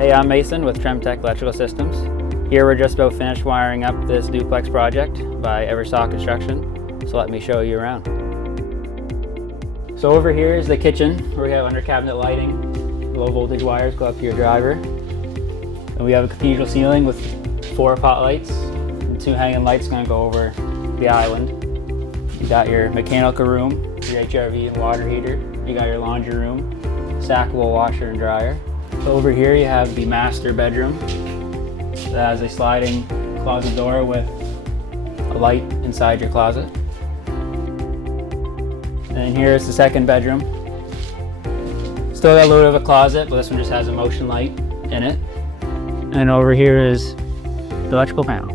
Hey, I'm Mason with TremTech Electrical Systems. Here we're just about finished wiring up this duplex project by Eversaw Construction, so let me show you around. So over here is the kitchen where we have under cabinet lighting. Low voltage wires go up to your driver. And we have a cathedral ceiling with 4 pot lights, and 2 hanging lights going to go over the island. You got your mechanical room, your HRV and water heater. You got your laundry room, stackable washer and dryer. So over here you have the master bedroom that has a sliding closet door with a light inside your closet. And here's the second bedroom. Still got a little bit of a closet, but this one just has a motion light in it. And over here is the electrical panel.